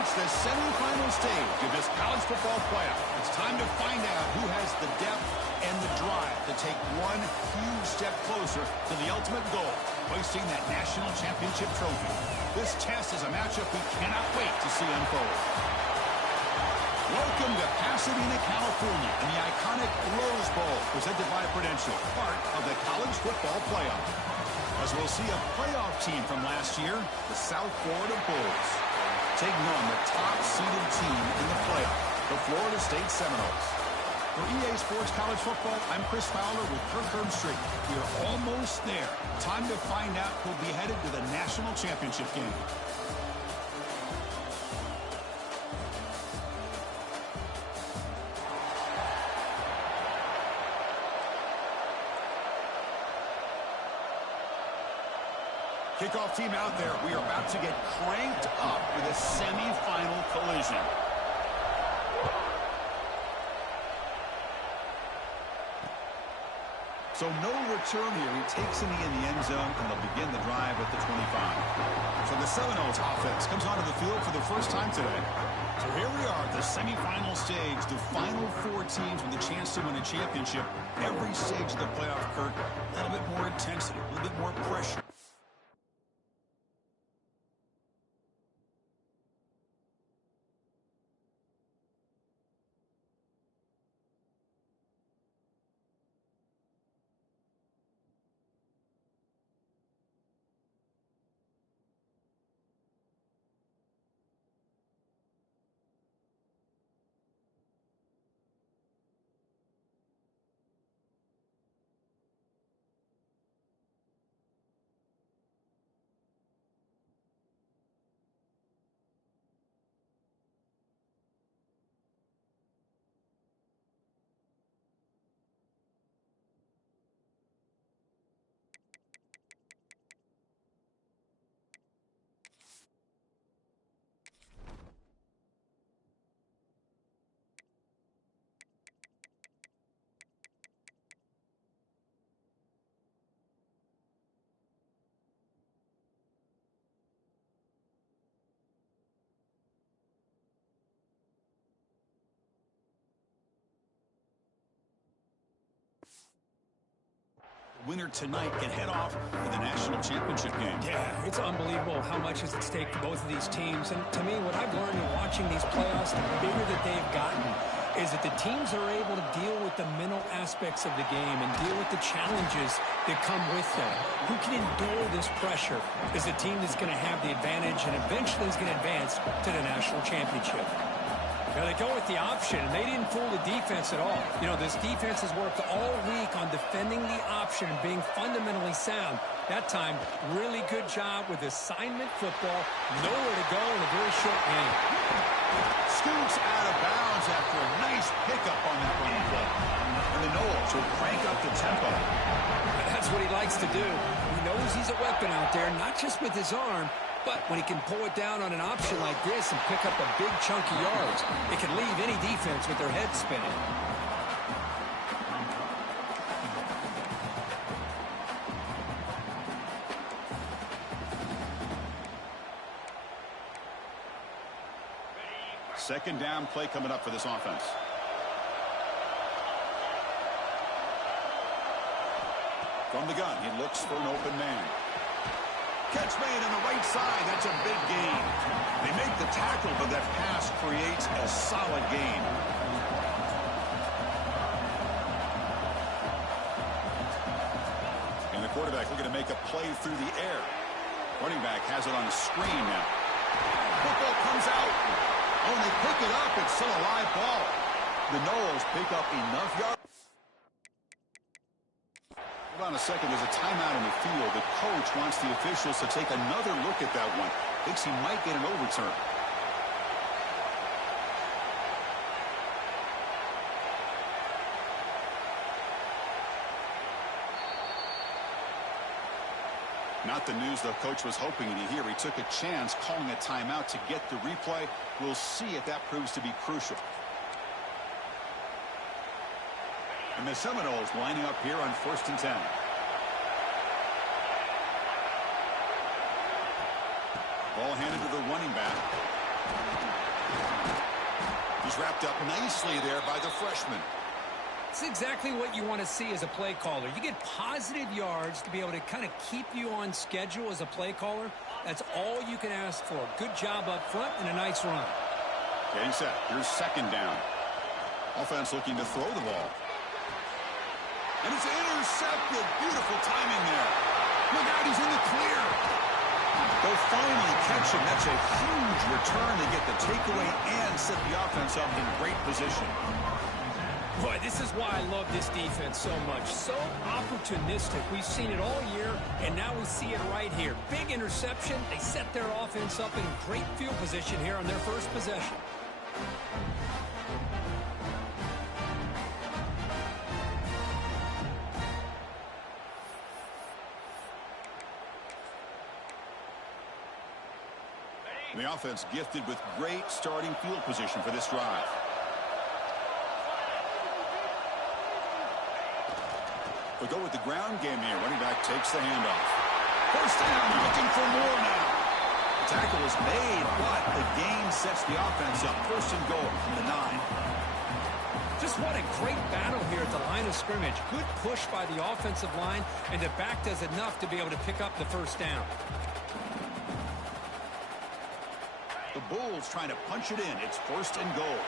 reached the semifinal stage of this college football playoff. It's time to find out who has the depth and the drive to take one huge step closer to the ultimate goal, hoisting that national championship trophy. This test is a matchup we cannot wait to see unfold. Welcome to Pasadena, California, and the iconic Rose Bowl, presented by Prudential, part of the college football playoff. As we'll see a playoff team from last year, the South Florida Bulls, taking on the top-seeded team in the playoff, the Florida State Seminoles. For EA Sports College Football, I'm Chris Fowler with Kirk Herbstreit. We are almost there. Time to find out who'll be headed to the national championship game. Kickoff team out there. We are about to get cranked up with a semifinal collision. So no return here. He takes in the end zone, and they'll begin the drive at the 25. So the Seminoles offense comes onto the field for the first time today. So here we are at the semifinal stage, the final four teams with a chance to win a championship. Every stage of the playoff, Kirk, a little bit more intensity, a little bit more pressure. Winner tonight can head off to the national championship game. Yeah, it's unbelievable how much is at stake for both of these teams. And to me, what I've learned in watching these playoffs, the bigger that they've gotten, is that the teams are able to deal with the mental aspects of the game and deal with the challenges that come with them. Who can endure this pressure is the team that's going to have the advantage and eventually is going to advance to the national championship. Now they go with the option, and they didn't fool the defense at all. You know, this defense has worked all week on defending the option and being fundamentally sound. That time, really good job with assignment football. Nowhere to go in a very short game. Scoots out of bounds after a nice pickup on that running play. And the Noles will crank up the tempo. That's what he likes to do. He knows he's a weapon out there, not just with his arm, but when he can pull it down on an option like this and pick up a big chunk of yards, it can leave any defense with their head spinning. Second down play coming up for this offense. From the gun, he looks for an open man. Catch made on the right side. That's a big gain. They make the tackle, but that pass creates a solid gain. And the quarterback looking to make a play through the air. Running back has it on a screen now. Football comes out. Oh, and they pick it up. It's still a live ball. The Noles pick up enough yards. Hold on a second. There's a timeout in the field. The coach wants the officials to take another look at that one. Thinks he might get an overturn. Not the news the coach was hoping to hear. He took a chance calling a timeout to get the replay. We'll see if that proves to be crucial. And the Seminoles lining up here on 1st and 10. Ball handed to the running back. He's wrapped up nicely there by the freshman. It's exactly what you want to see as a play caller. You get positive yards to be able to kind of keep you on schedule as a play caller. That's all you can ask for. Good job up front and a nice run. Getting set. Here's second down. Offense looking to throw the ball. And it's intercepted. Beautiful timing there. Look out, he's in the clear. They'll finally catch him. That's a huge return to get the takeaway and set the offense up in great position. Boy, this is why I love this defense so much. So opportunistic. We've seen it all year, and now we see it right here. Big interception. They set their offense up in great field position here on their first possession. The offense gifted with great starting field position for this drive. We go with the ground game here. Running back takes the handoff. First down, looking for more now. The tackle is made, but the gain sets the offense up. First and goal from the 9. Just what a great battle here at the line of scrimmage. Good push by the offensive line, and the back does enough to be able to pick up the first down. The Bulls trying to punch it in. It's first and goal.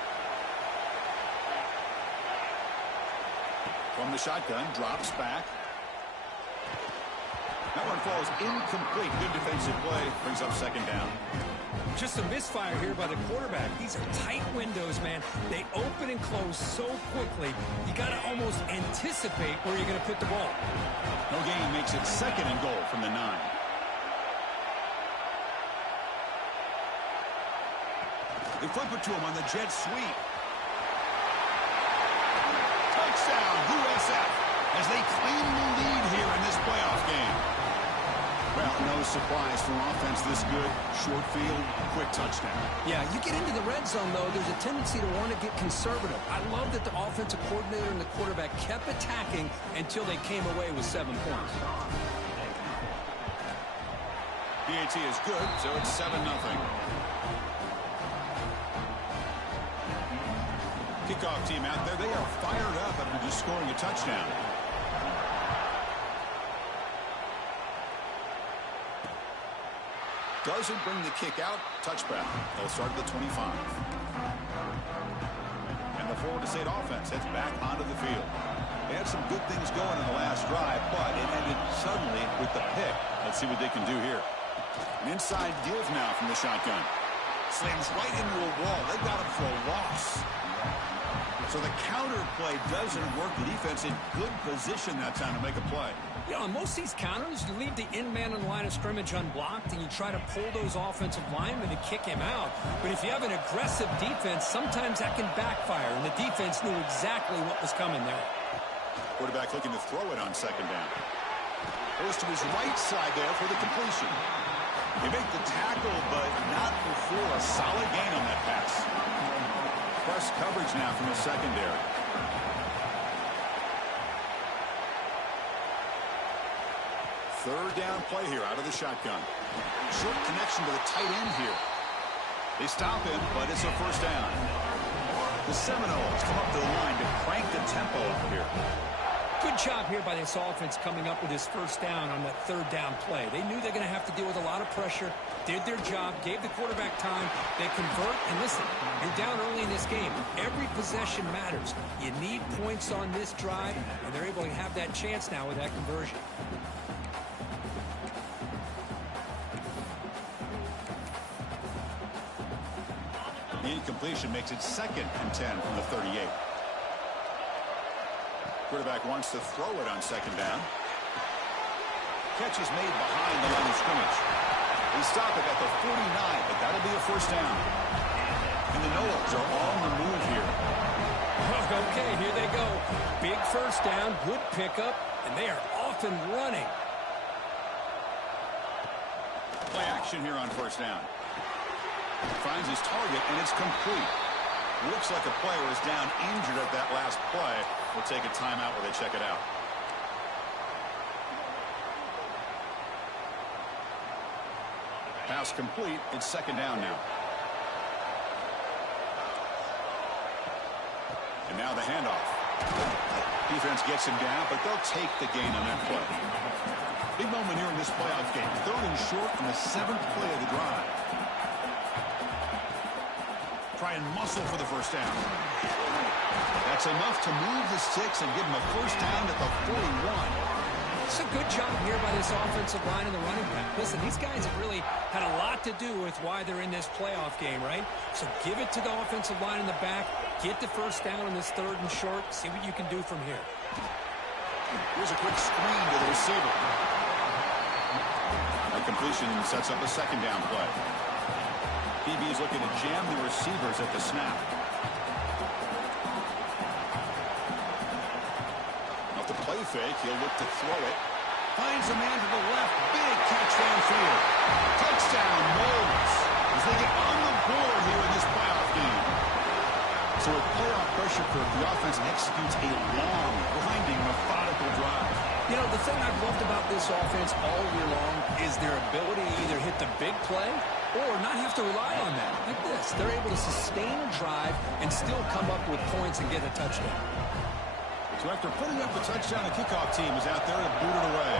From the shotgun, drops back. That one falls incomplete. Good defensive play. Brings up second down. Just a misfire here by the quarterback. These are tight windows, man. They open and close so quickly. You got to almost anticipate where you're going to put the ball. No gain makes it second and goal from the 9. They flip it to him on the jet sweep. Touchdown, USF, as they claim the lead here in this playoff game. Well, no surprise from offense this good. Short field, quick touchdown. Yeah, you get into the red zone, though, there's a tendency to want to get conservative. I love that the offensive coordinator and the quarterback kept attacking until they came away with 7 points. PAT is good, so it's 7-0. Kickoff team out there. They are fired up after just scoring a touchdown. Doesn't bring the kick out. Touchback. They'll start at the 25. And the Florida State offense heads back onto the field. They had some good things going in the last drive, but it ended suddenly with the pick. Let's see what they can do here. An inside give now from the shotgun. Slams right into a wall. They got him for a loss. So the counter play doesn't work. The defense in good position that time to make a play. You know, on most of these counters, you leave the in man on the line of scrimmage unblocked, and you try to pull those offensive linemen to kick him out. But if you have an aggressive defense, sometimes that can backfire, and the defense knew exactly what was coming there. Quarterback looking to throw it on second down. Goes to his right side there for the completion. They make the tackle, but not before a solid gain on that pass. Press coverage now from the secondary. Third down play here out of the shotgun. Short connection to the tight end here. They stop him, but it's a first down. The Seminoles come up to the line to crank the tempo up here. Good job here by this offense coming up with his first down on that third down play. They knew they're going to have to deal with a lot of pressure, did their job, gave the quarterback time. They convert, and listen, you're down early in this game. Every possession matters. You need points on this drive, and they're able to have that chance now with that conversion. The incompletion makes it second and 10 from the 38. Quarterback wants to throw it on second down. Catch is made behind the line of scrimmage. They stop it at the 49, but that'll be a first down. And the Noles are on the move here. Okay, here they go. Big first down, good pickup, and they are off and running. Play action here on first down. Finds his target, and it's complete. Looks like a player is down injured at that last play. We'll take a timeout where they check it out. Pass complete. It's second down now. And now the handoff. Defense gets him down, but they'll take the gain on that play. Big moment here in this playoff game. 3rd and short on the 7th play of the drive. Try and muscle for the first down. That's enough to move the sticks and give them a first down at the 41. It's a good job here by this offensive line and the running back. Listen, these guys have really had a lot to do with why they're in this playoff game, right? So give it to the offensive line in the back. Get the first down in this 3rd and short. See what you can do from here. Here's a quick screen to the receiver. That completion sets up a 2nd down play. DB is looking to jam the receivers at the snap. Off the play fake, he'll look to throw it. Finds a man to the left. Big catch downfield. Touchdown, Knowles, as they get on the board here in this playoff game. So with playoff pressure curve, the offense executes a long, grinding, methodical drive. You know, the thing I've loved about this offense all year long is their ability to either hit the big play or not have to rely on that. Like this, they're able to sustain a drive and still come up with points and get a touchdown. So after putting up the touchdown, the kickoff team is out there to boot it away.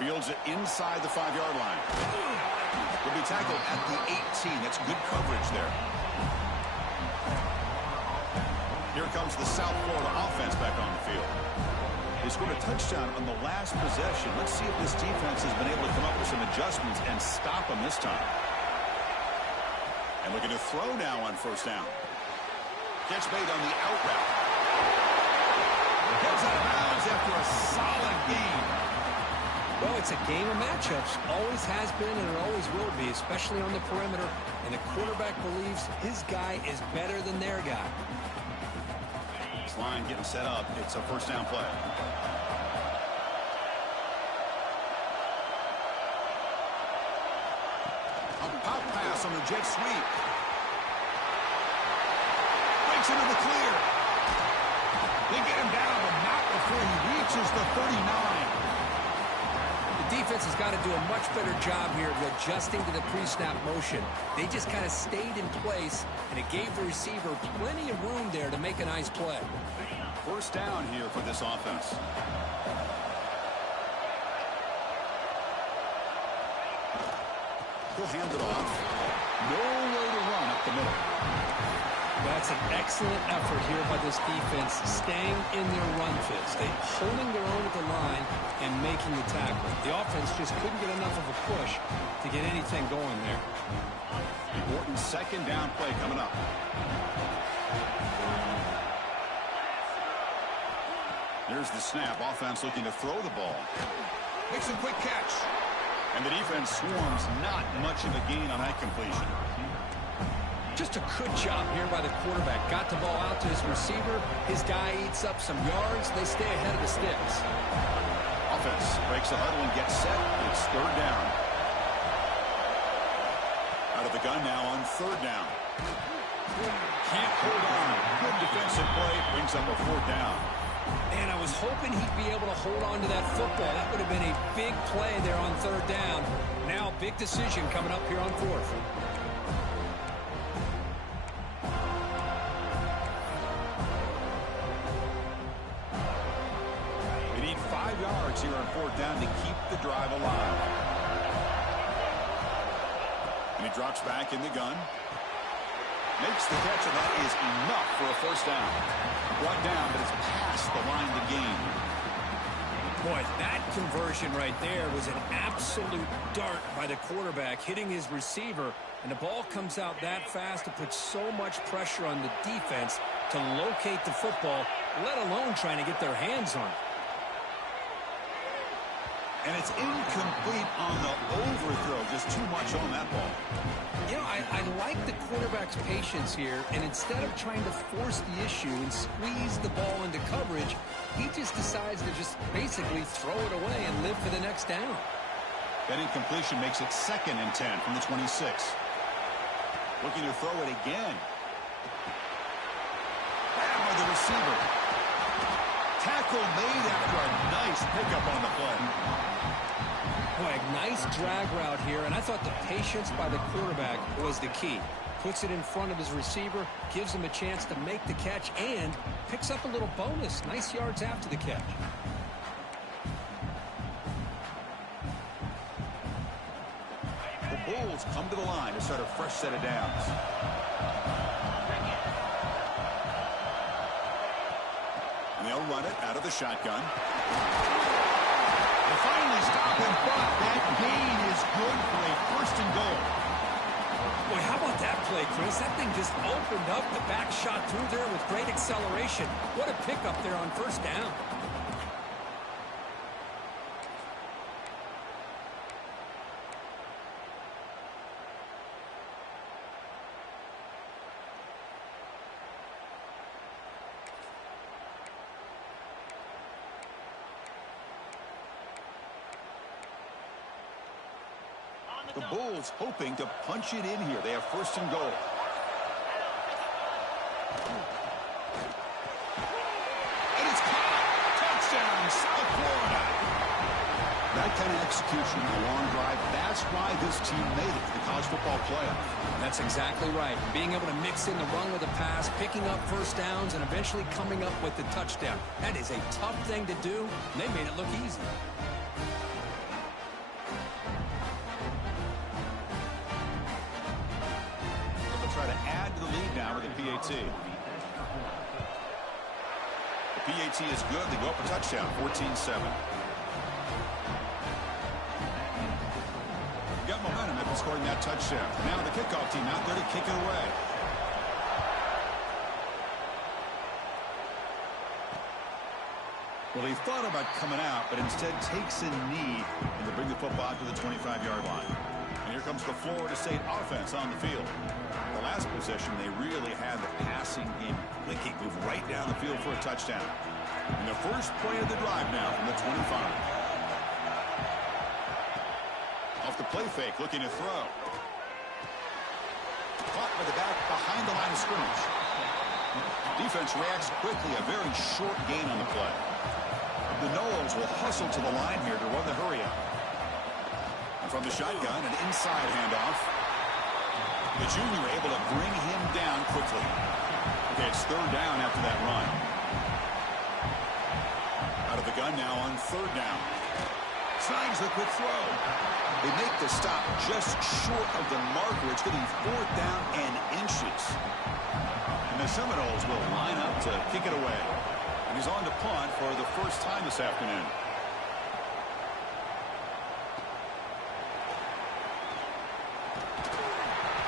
Fields it inside the 5-yard line. Will be tackled at the 18. That's good coverage there. Here comes the South Florida offense back on the field. They scored a touchdown on the last possession. Let's see if this defense has been able to come up with some adjustments and stop them this time. And looking to throw now on first down. Catch made on the out route. Gets out of bounds after a solid game. Well, it's a game of matchups. Always has been and it always will be, especially on the perimeter. And the quarterback believes his guy is better than their guy. This line getting set up. It's a first down play. A pop pass on the jet sweep. Breaks into the clear. They get him down, but not before he reaches the 39. The defense has got to do a much better job here of adjusting to the pre-snap motion. They just kind of stayed in place, and it gave the receiver plenty of room there to make a nice play. First down here for this offense. He'll hand it off. No way to run up the middle. That's an excellent effort here by this defense, staying in their run fits. They holding their own at the line and making the tackle. The offense just couldn't get enough of a push to get anything going there. Important 2nd down play coming up. There's the snap. Offense looking to throw the ball. Makes a quick catch. And the defense swarms. Not much of a gain on that completion. Just a good job here by the quarterback. Got the ball out to his receiver. His guy eats up some yards. They stay ahead of the sticks. Offense breaks the huddle and gets set. It's 3rd down. Out of the gun now on 3rd down. Can't hold on. Good defensive play. Brings up a 4th down. And I was hoping he'd be able to hold on to that football. That would have been a big play there on 3rd down. Now big decision coming up here on 4th. They need 5 yards here on 4th down to keep the drive alive. And he drops back in the gun. Makes the catch, and that is enough for a first down. Brought down, but it's past the line to gain. Boy, that conversion right there was an absolute dart by the quarterback, hitting his receiver, and the ball comes out that fast to put so much pressure on the defense to locate the football, let alone trying to get their hands on it. And it's incomplete on the overthrow. Just too much on that ball. You know, I like the quarterback's patience here, and instead of trying to force the issue and squeeze the ball into coverage, he just decides to just basically throw it away and live for the next down. That incompletion makes it 2nd and 10 from the 26. Looking to throw it again. Down by the receiver. Tackle made after a nice pickup on the play. Boy, nice drag route here, and I thought the patience by the quarterback was the key. Puts it in front of his receiver, gives him a chance to make the catch, and picks up a little bonus. Nice yards after the catch. The Bulls come to the line to start a fresh set of downs. And they'll run it out of the shotgun. They finally stop him, but that gain is good for a first and goal. Boy, how about that play, Chris? That thing just opened up. The back shot through there with great acceleration. What a pickup there on first down. The Bulls hoping to punch it in here. They have first and goal. And it's caught. Touchdown, South Florida. That kind of execution, a long drive, that's why this team made it to the college football playoff. That's exactly right. Being able to mix in the run with the pass, picking up first downs, and eventually coming up with the touchdown. That is a tough thing to do, and they made it look easy. Try to add to the lead now with the PAT. The PAT is good. They go up a touchdown, 14-7. Got momentum after scoring that touchdown. Now the kickoff team out there to kick it away. Well, he thought about coming out, but instead takes a knee and they bring the football to the 25-yard line. And here comes the Florida State offense on the field. The last possession, they really had the passing game clicking, move right down the field for a touchdown. And the first play of the drive now from the 25. Off the play fake, looking to throw. Caught by the back behind the line of scrimmage. Defense reacts quickly, a very short gain on the play. The Noles will hustle to the line here to run the hurry up. And from the shotgun, an inside handoff. The junior able to bring him down quickly. Okay, it's third down after that run. Out of the gun now on third down. Signs the quick throw. They make the stop just short of the marker. It's going to be fourth down and inches. And the Seminoles will line up to kick it away. And he's on to punt for the first time this afternoon.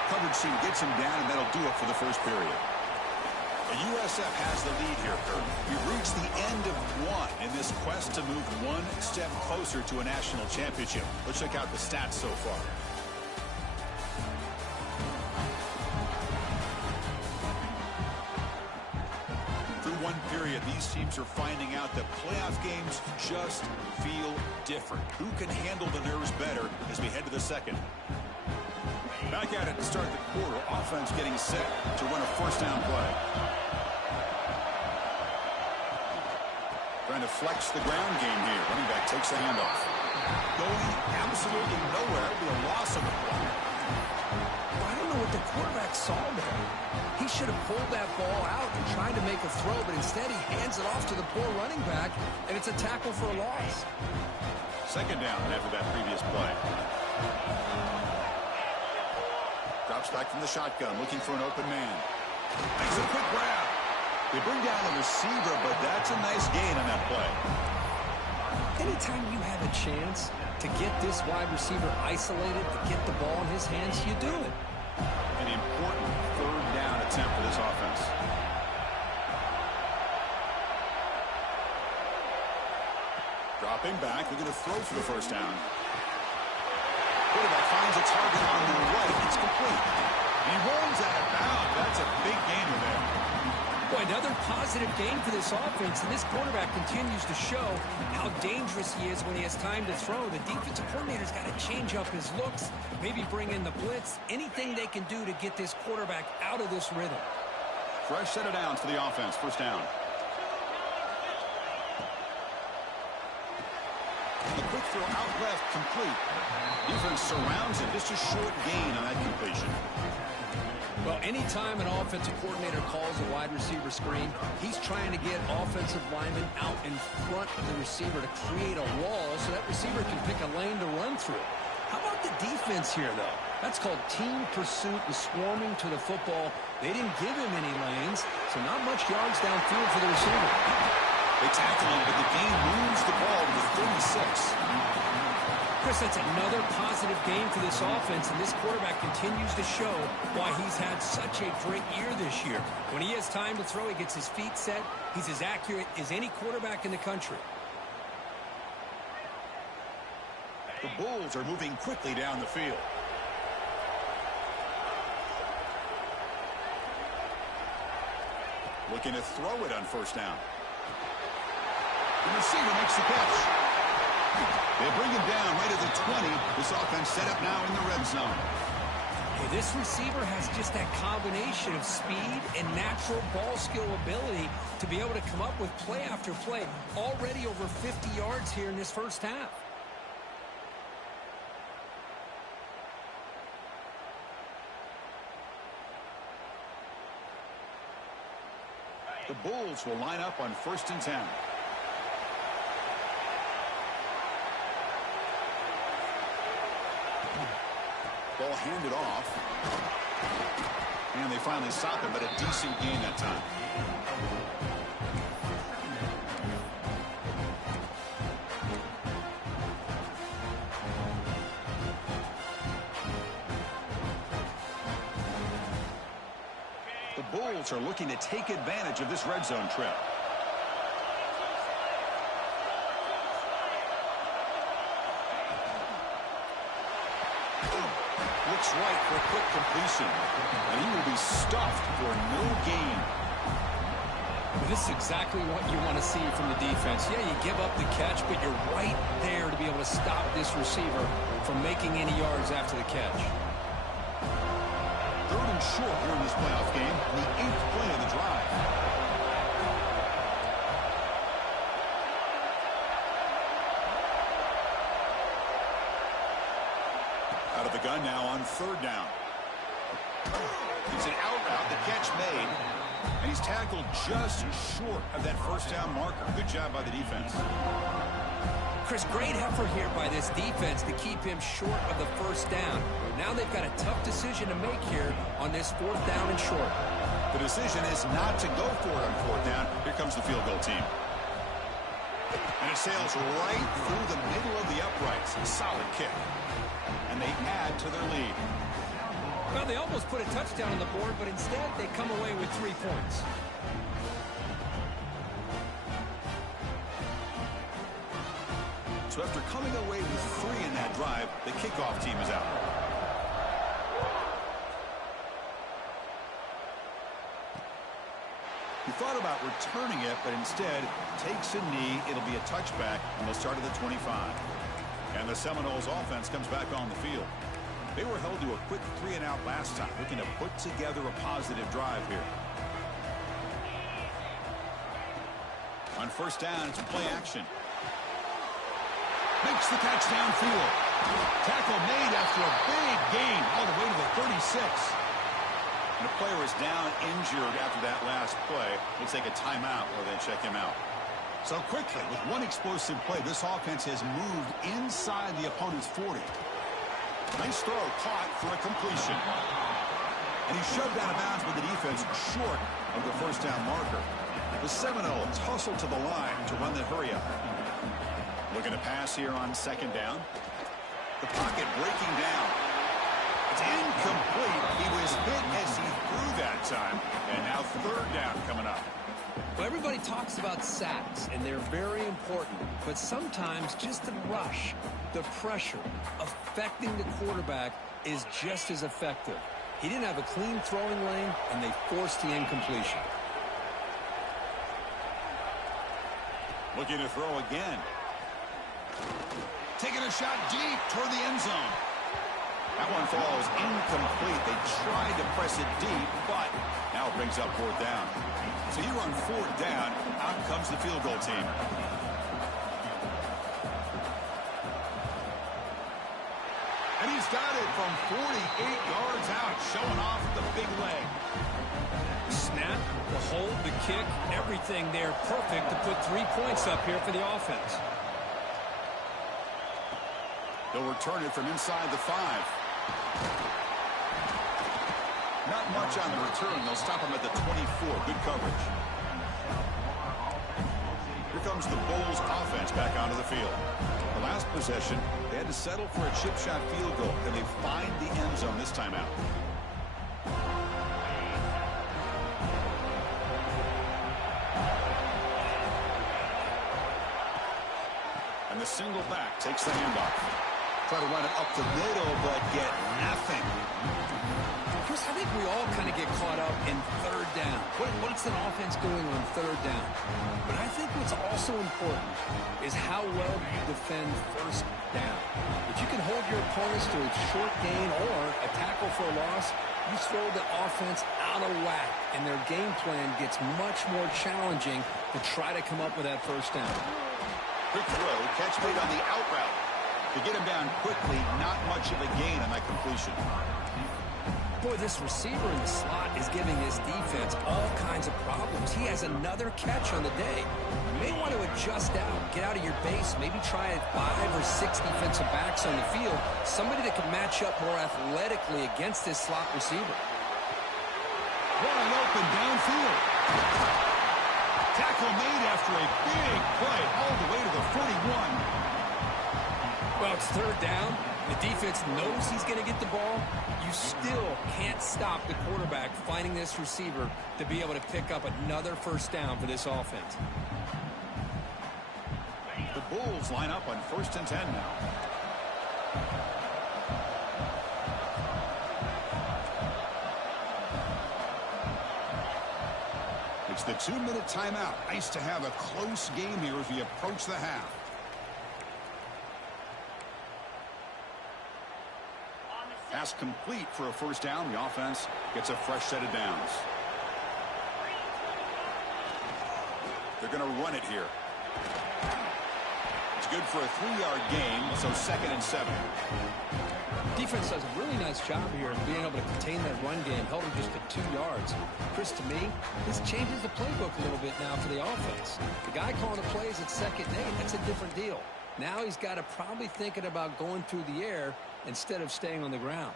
Coverage team gets him down, and that'll do it for the first period. The USF has the lead here, Kurt. We've reached the end of one in this quest to move one step closer to a national championship. Let's check out the stats so far. Through one period, these teams are finding out that playoff games just feel different. Who can handle the nerves better as we head to the second? Back at it to start the quarter. Offense getting set to run a first down play. Trying to flex the ground game here. Running back takes a handoff. Going absolutely nowhere. It'll be a loss of the play. I don't know what the quarterback saw there. He should have pulled that ball out and tried to make a throw, but instead he hands it off to the poor running back, and it's a tackle for a loss. Second down after that previous play. Drops back from the shotgun, looking for an open man. Makes a quick grab. They bring down the receiver, but that's a nice gain on that play. Anytime you have a chance to get this wide receiver isolated, to get the ball in his hands, you do it. An important third down attempt for this offense. Dropping back, they're going to throw for the first down. Quarterback finds a target on the right. It's complete. And he rolls out of bounds. That's a big gainer there. Boy, another positive gain for this offense, and this quarterback continues to show how dangerous he is when he has time to throw. The defensive coordinator's got to change up his looks, maybe bring in the blitz, anything they can do to get this quarterback out of this rhythm. Fresh set of downs for the offense. First down. The quick throw out left, complete. Defense surrounds him. Just a short gain on that completion. Well, anytime an offensive coordinator calls a wide receiver screen, he's trying to get offensive linemen out in front of the receiver to create a wall so that receiver can pick a lane to run through. How about the defense here, though? That's called team pursuit and swarming to the football. They didn't give him any lanes, so not much yards downfield for the receiver. They tackle him, but the gain moves the ball to the 36. Chris, that's another positive game for this offense, and this quarterback continues to show why he's had such a great year this year. When he has time to throw, he gets his feet set. He's as accurate as any quarterback in the country. The Bulls are moving quickly down the field. Looking to throw it on first down. The receiver makes the catch. They bring him down right at the 20. This offense set up now in the red zone. Hey, this receiver has just that combination of speed and natural ball skill ability to be able to come up with play after play. Already over 50 yards here in this first half. The Bulls will line up on 1st and 10. Ball handed off. And they finally stop him, but a decent gain that time. The Bulls are looking to take advantage of this red zone trip. Looks right for a quick completion. And he will be stuffed for no gain. This is exactly what you want to see from the defense. Yeah, you give up the catch, but you're right there to be able to stop this receiver from making any yards after the catch. 3rd and short here in this playoff game, the 8th play of the drive. Out of the gun now on 3rd down. It's an out route, the catch made, and he's tackled just short of that first down marker. Good job by the defense. Chris, great effort here by this defense to keep him short of the first down. Now they've got a tough decision to make here on this 4th down and short. The decision is not to go for it on 4th down. Here comes the field goal team. And it sails right through the middle of the uprights. A solid kick. And they add to their lead. Well, they almost put a touchdown on the board, but instead they come away with 3 points. So after coming away with 3 in that drive, the kickoff team is out. He thought about returning it, but instead takes a knee. It'll be a touchback, and they'll start at the 25. And the Seminoles offense comes back on the field. They were held to a quick 3-and-out last time, looking to put together a positive drive here. On first down, it's play action. Makes the catch downfield. Tackle made after a big gain all the way to the 36. And a player is down injured after that last play. We'll take a timeout or then check him out. So quickly, with one explosive play, this offense has moved inside the opponent's 40. Nice throw, caught for a completion. And he shoved out of bounds with the defense short of the first down marker. The Seminoles hustle to the line to run the hurry up. Looking to pass here on 2nd down. The pocket breaking down. It's incomplete. He was hit as he threw that time. And now 3rd down coming up. Well, everybody talks about sacks, and they're very important. But sometimes just the rush, the pressure, affecting the quarterback is just as effective. He didn't have a clean throwing lane, and they forced the incompletion. Looking to throw again. Taking a shot deep toward the end zone. That one falls incomplete. They tried to press it deep, but now it brings up 4th down. So here on 4th down, out comes the field goal team. He's got it from 48 yards out, showing off the big leg. Snap, the hold, the kick, everything there perfect to put 3 points up here for the offense. They'll return it from inside the 5. Not much on the return. They'll stop him at the 24. Good coverage. Here comes the Bulls offense back onto the field. The last possession, they had to settle for a chip shot field goal. Can they find the end zone this time out? And the single back takes the handoff. Try to run it up the middle, but get nothing. Chris, I think we all kind of get caught up in third down. What's an offense doing on third down? But I think what's also important is how well you defend first down. If you can hold your opponents to a short gain or a tackle for a loss, you throw the offense out of whack, and their game plan gets much more challenging to try to come up with that first down. Quick throw, catch made on the out route. To get him down quickly, not much of a gain on that completion. Boy, this receiver in the slot is giving his defense all kinds of problems. He has another catch on the day. You may want to adjust out, get out of your base, maybe try 5 or 6 defensive backs on the field, somebody that can match up more athletically against this slot receiver. Wide open downfield. Tackle made after a big play all the way to the 41. Well, it's third down. The defense knows he's going to get the ball. You still can't stop the quarterback finding this receiver to be able to pick up another first down for this offense. The Bulls line up on 1st and 10 now. It's the 2-minute timeout. Nice to have a close game here as we approach the half. Pass complete for a first down. The offense gets a fresh set of downs. They're going to run it here. It's good for a 3-yard gain, so 2nd and 7. Defense does a really nice job here of being able to contain that run game, held him just at 2 yards. Chris, to me, this changes the playbook a little bit now for the offense. The guy calling the plays at 2nd and 8, that's a different deal. Now he's got to probably thinking about going through the air instead of staying on the ground.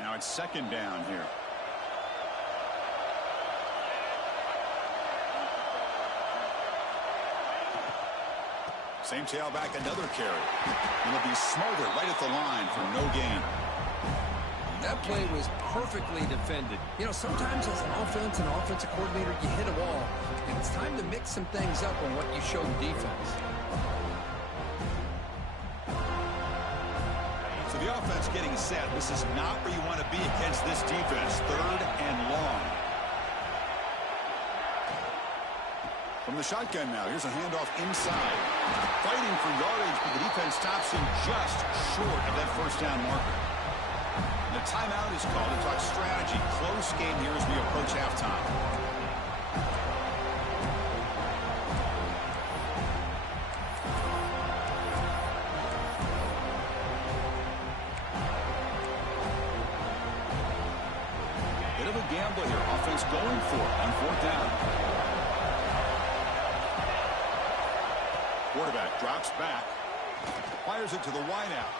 Now it's 2nd down here. Same tailback, another carry. And he'll be smarter right at the line for no gain. That play was perfectly defended. You know, sometimes as an offense and offensive coordinator, you hit a wall, and it's time to mix some things up on what you show the defense. So the offense getting set. This is not where you want to be against this defense. 3rd and long. From the shotgun now, here's a handoff inside. Fighting for yardage, but the defense stops him just short of that first down marker. And the timeout is called to talk strategy. Close game here as we approach halftime. Bit of a gamble here. Offense going for it on 4th down. Quarterback drops back. Fires it to the wideout.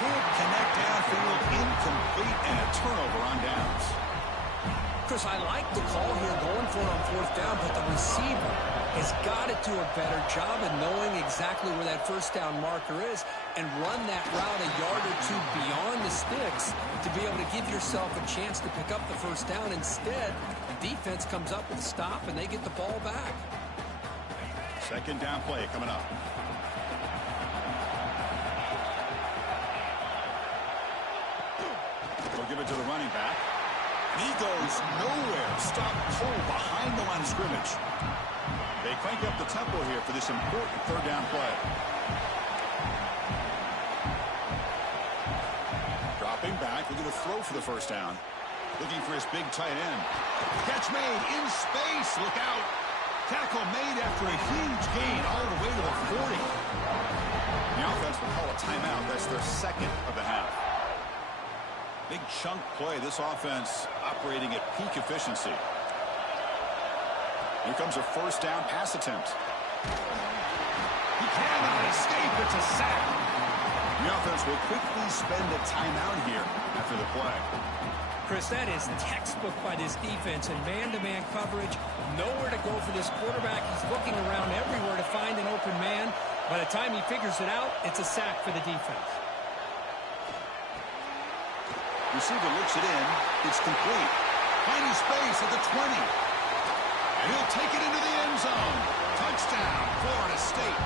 Can't connect downfield. Incomplete, and a turnover on downs. Chris, I like the call here going for it on 4th down, but the receiver has got to do a better job of knowing exactly where that first down marker is and run that route a yard or 2 beyond the sticks to be able to give yourself a chance to pick up the first down. Instead, the defense comes up with a stop, and they get the ball back. 2nd down play coming up. They'll give it to the running back. And he goes nowhere. Stop cold behind the line of scrimmage. They crank up the tempo here for this important 3rd down play. Dropping back, looking to throw for the first down. Looking for his big tight end. Catch made in space. Look out. Tackle made after a huge gain all the way to the 40. The offense will call a timeout. That's their second of the half. Big chunk play. This offense operating at peak efficiency. Here comes a first down pass attempt. He cannot escape. It's a sack. The offense will quickly spend a timeout here after the play. Chris, that is textbook by this defense in man-to-man coverage. Nowhere to go for this quarterback. He's looking around everywhere to find an open man. By the time he figures it out, it's a sack for the defense. Receiver looks it in. It's complete. Finding space at the 20. And he'll take it into the end zone. Touchdown, Florida State.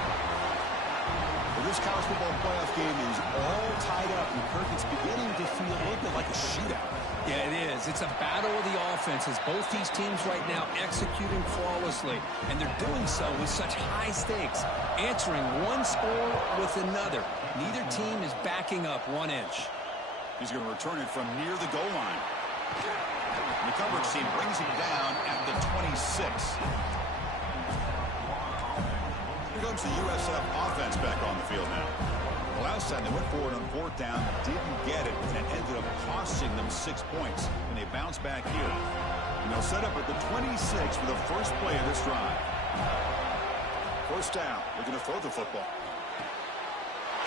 Well, this college football playoff game is all tied up. And Kirk, it's beginning to feel a little bit like a shootout. Yeah, it is. It's a battle of the offenses. Both these teams right now executing flawlessly. And they're doing so with such high stakes. Answering one score with another. Neither team is backing up 1 inch. He's going to return it from near the goal line. The coverage team brings him down at the 26. Here comes the USF offense back on the field now. The last time they went forward on fourth down, didn't get it, and it ended up costing them 6 points. And they bounce back here. And they'll set up at the 26 for the first play of this drive. First down. They're going to throw the football.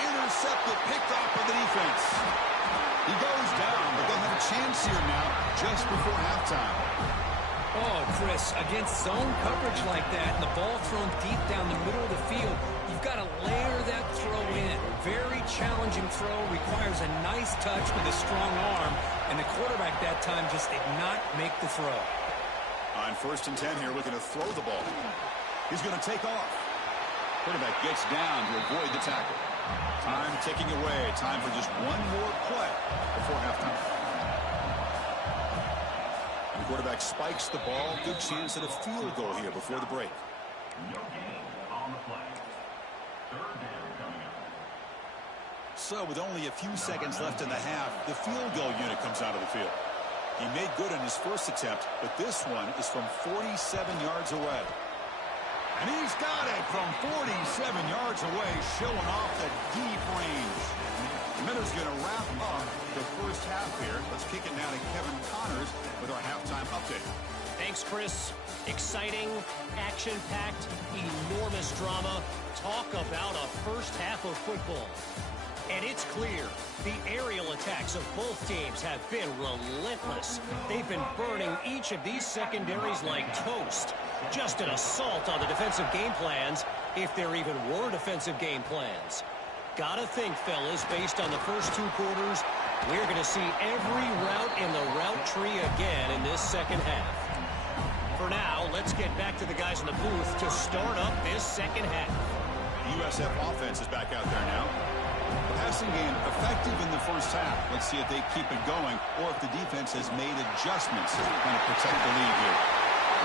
Intercepted, picked off by the defense. He goes down, but they'll have a chance here now just before halftime. Oh, Chris, against zone coverage like that and the ball thrown deep down the middle of the field, you've got to layer that throw in. Very challenging throw, requires a nice touch with a strong arm, and the quarterback that time just did not make the throw. On 1st and 10 here, looking to throw the ball. He's going to take off. Quarterback gets down to avoid the tackle. Time ticking away. Time for just one more play before halftime. The quarterback spikes the ball. Good chance at a field goal here before the break. So with only a few seconds left in the half, the field goal unit comes out of the field. He made good on his first attempt, but this one is from 47 yards away. And he's got it from 47 yards away, showing off the deep range. The Miners going to wrap up the first half here. Let's kick it now to Kevin Connors with our halftime update. Thanks, Chris. Exciting, action-packed, enormous drama. Talk about a first half of football. And it's clear the aerial attacks of both teams have been relentless. They've been burning each of these secondaries like toast. Just an assault on the defensive game plans, if there even were defensive game plans. Gotta think, fellas, based on the first 2 quarters, we're going to see every route in the route tree again in this second half. For now, let's get back to the guys in the booth to start up this second half. The USF offense is back out there now. The passing game effective in the first half. Let's see if they keep it going or if the defense has made adjustments to kind of protect the lead here.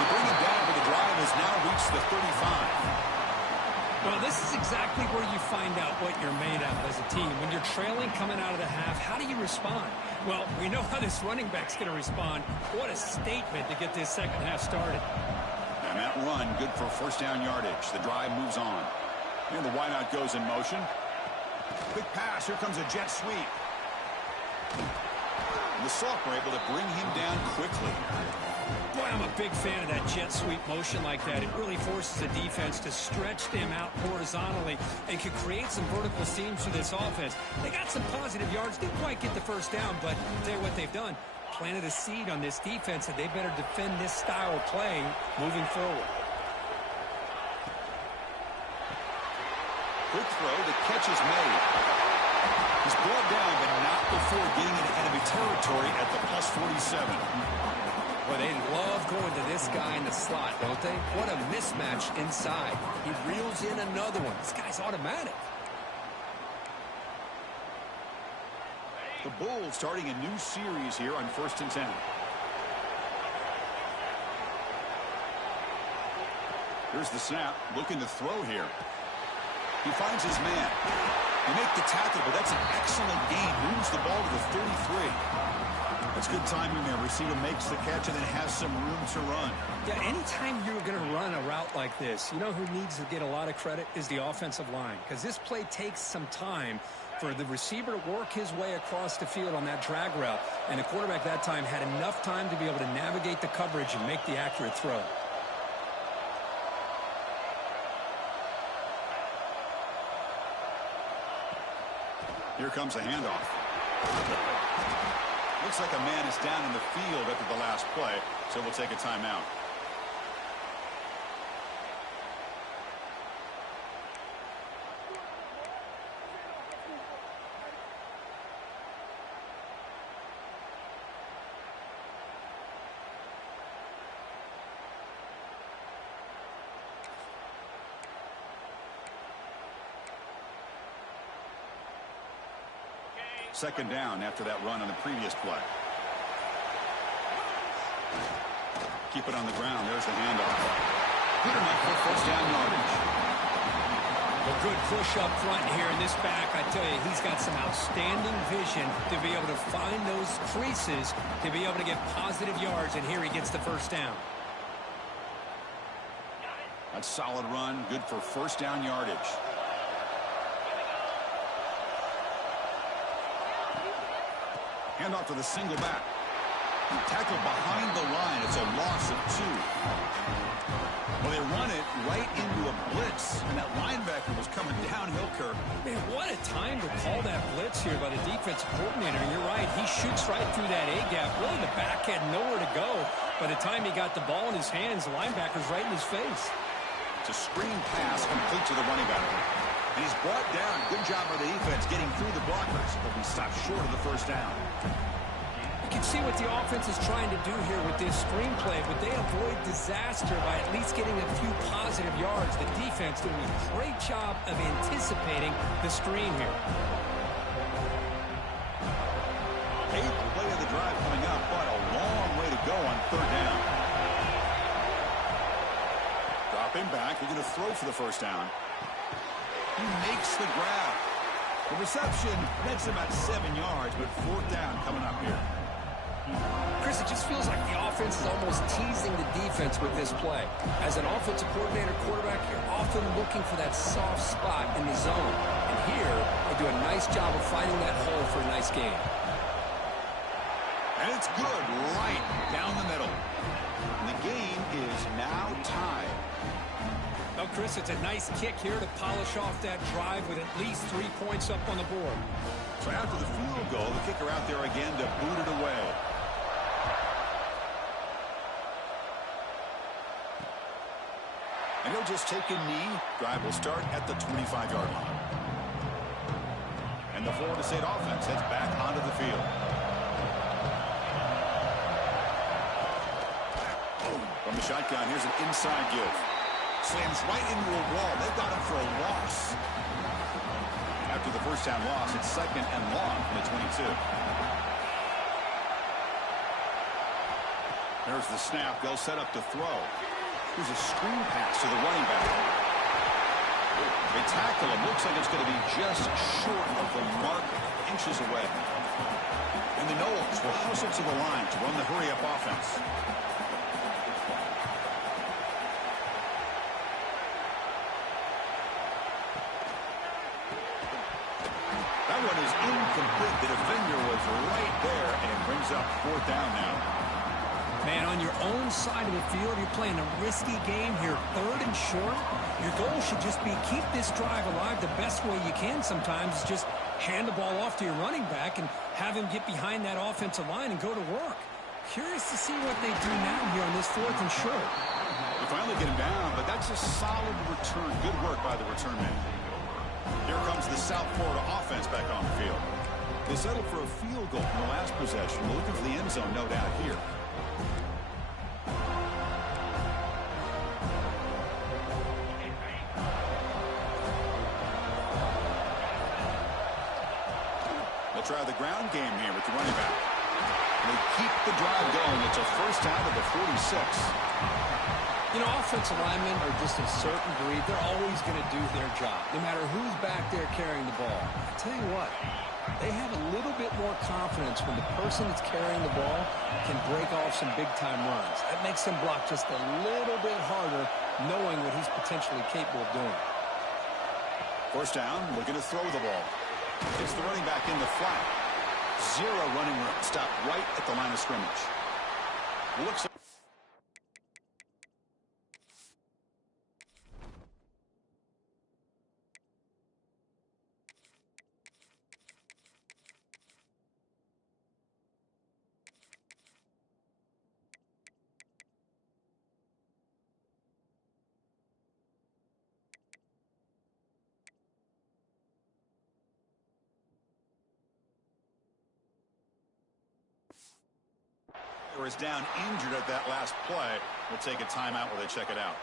They bring it down, but the drive has now reached the 35. Well, this is exactly where you find out what you're made of as a team. When you're trailing coming out of the half, how do you respond? Well, we know how this running back's going to respond. What a statement to get this second half started. And that run, good for first down yardage. The drive moves on. And the wideout goes in motion. Quick pass. Here comes a jet sweep. And the Salk were able to bring him down quickly. Boy, I'm a big fan of that jet sweep motion like that. It really forces the defense to stretch them out horizontally and can create some vertical seams for this offense. They got some positive yards. Didn't quite get the first down, but I'll tell you what they've done. Planted a seed on this defense that they better defend this style of playing moving forward. Quick throw. The catch is made. He's brought down, but not before getting into enemy territory at the plus 47. Well, they love going to this guy in the slot, don't they? What a mismatch inside. He reels in another one. This guy's automatic. The Bulls starting a new series here on 1st and 10. Here's the snap. Looking to throw here. He finds his man. They make the tackle, but that's an excellent gain. Moves the ball to the 33. That's good timing there. Receiver makes the catch and then has some room to run. Yeah, anytime you're going to run a route like this, you know who needs to get a lot of credit is the offensive line, because this play takes some time for the receiver to work his way across the field on that drag route, and the quarterback that time had enough time to be able to navigate the coverage and make the accurate throw. Here comes a handoff. Looks like a man is down in the field after the last play, so we'll take a timeout. Second down after that run on the previous play. Keep it on the ground. There's the handoff. Good enough for first down yardage. A good push up front here in this back. I tell you, he's got some outstanding vision to be able to find those creases, to be able to get positive yards, and here he gets the first down. That's a solid run. Good for first down yardage. Handoff to the single back. Tackled behind the line. It's a loss of 2. Well, they run it right into a blitz, and that linebacker was coming downhill, Kirk. Man, what a time to call that blitz here by the defensive coordinator. You're right. He shoots right through that A-gap. Really, the back had nowhere to go. By the time he got the ball in his hands, the linebacker's right in his face. It's a screen pass complete to the running back. And he's brought down. Good job by the defense getting through the blockers, but we stopped short of the first down. You can see what the offense is trying to do here with this screenplay, but they avoid disaster by at least getting a few positive yards. The defense doing a great job of anticipating the screen here. 8th play of the drive coming up, but a long way to go on third down. Drop him back. They're going to throw for the first down. He makes the grab. The reception makes about 7 yards, but fourth down coming up here. Chris, it just feels like the offense is almost teasing the defense with this play. As an offensive coordinator quarterback, you're often looking for that soft spot in the zone. And here, they do a nice job of finding that hole for a nice gain. And it's good right down the middle. And the game is now tied. Oh, Chris, it's a nice kick here to polish off that drive with at least 3 points up on the board. So after the field goal, the kicker out there again to boot it away. And he'll just take a knee. Drive will start at the 25-yard line. And the Florida State offense heads back onto the field. From the shotgun, here's an inside give. Slams right into a wall. They've got him for a loss. After the first down loss, it's second and long from the 22. There's the snap. They'll set up to throw. Here's a screen pass to the running back. They tackle him. Looks like it's going to be just short of the mark, inches away. And the Noles will hustle to the line to run the hurry-up offense. That one is incomplete. The defender was right there, and it brings up fourth down now. Man, on your own side of the field, you're playing a risky game here. Third and short. Your goal should just be keep this drive alive the best way you can sometimes. Is just hand the ball off to your running back and have him get behind that offensive line and go to work. Curious to see what they do now here on this fourth and short. They finally get him down, but that's a solid return. Good work by the return man. Here comes the South Florida offense back on the field. They settled for a field goal in the last possession. We're looking for the end zone, no doubt, here. They'll try the ground game here with the running back. They keep the drive going. It's a first down at the 46. You know, offensive linemen are just a certain breed. They're always going to do their job, no matter who's back there carrying the ball. I tell you what, They have a little bit more confidence when the person that's carrying the ball can break off some big-time runs. That makes them block just a little bit harder, knowing what he's potentially capable of doing. First down, looking to throw the ball. It's the running back in the flat. Zero running room. Stopped right at the line of scrimmage. Looks like is down injured at that last play. We'll take a timeout while they check it out.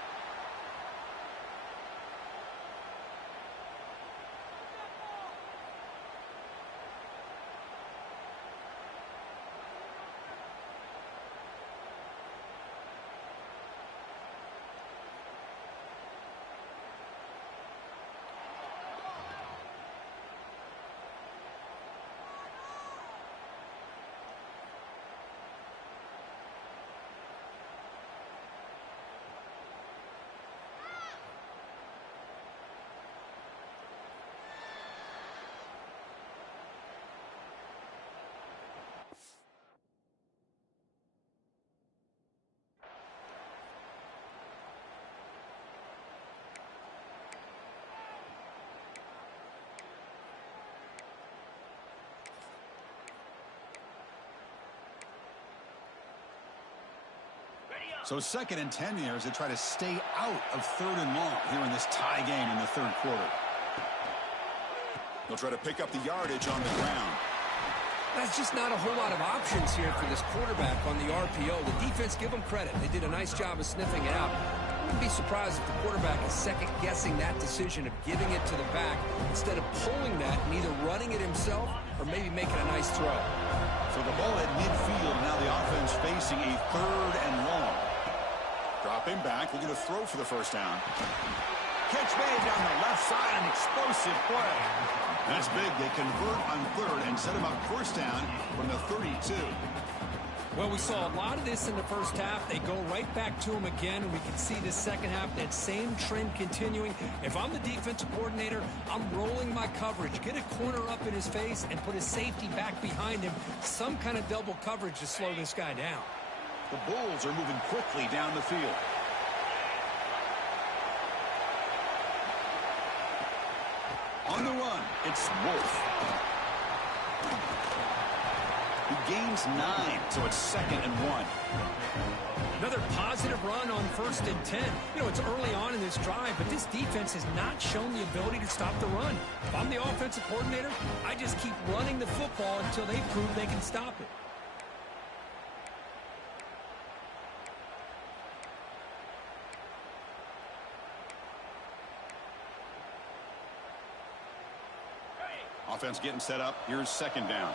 So 2nd and 10 here as they try to stay out of 3rd and long here in this tie game in the 3rd quarter. They'll try to pick up the yardage on the ground. That's just not a whole lot of options here for this quarterback on the RPO. The defense, give them credit. They did a nice job of sniffing it out. I wouldn't be surprised if the quarterback is second-guessing that decision of giving it to the back instead of pulling that and either running it himself or maybe making a nice throw. So the ball at midfield, now the offense facing a 3rd and long. Dropping back, looking to throw for the first down. Catch made down the left side, an explosive play. That's big. They convert on 3rd and set him up first down from the 32. Well, we saw a lot of this in the first half. They go right back to him again, and we can see the second half, that same trend continuing. If I'm the defensive coordinator, I'm rolling my coverage. Get a corner up in his face and put his safety back behind him. Some kind of double coverage to slow this guy down. The Bulls are moving quickly down the field. On the run, it's Wolf. He gains 9, so it's 2nd and 1. Another positive run on 1st and 10. You know, it's early on in this drive, but this defense has not shown the ability to stop the run. If I'm the offensive coordinator, I just keep running the football until they prove they can stop it. Offense getting set up. Here's 2nd down.